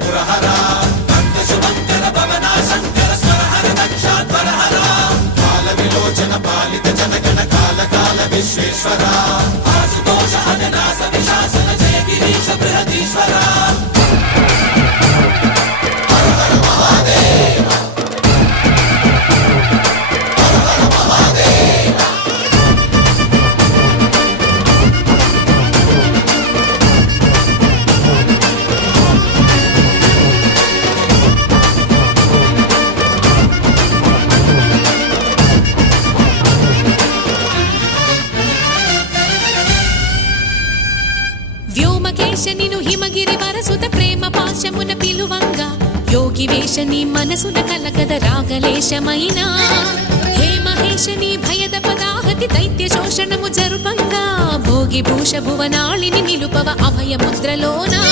పురహర నంద శుభంకర భవన శంకర స్వరహర దక్షాధ్వరహర కాల విలోచన పాలిత జనగణ కాల కాల విశ్వేశ్వర ఆశుతోష అజనాస విశాసన జయ గిరీశ బృహదీశ్వర వ్యోమకేశనిను హిమగిరి వరసుత ప్రేమ పాశమున పిలువంగా యోగి వేషని మనసున కలగద రాగలేశమైన హే మహేశని భయద పదాహతి దైత్య శోషణము జరుపంగా భోగి భూష భువనాళిని నిలుపవ అభయ ముద్రలోనా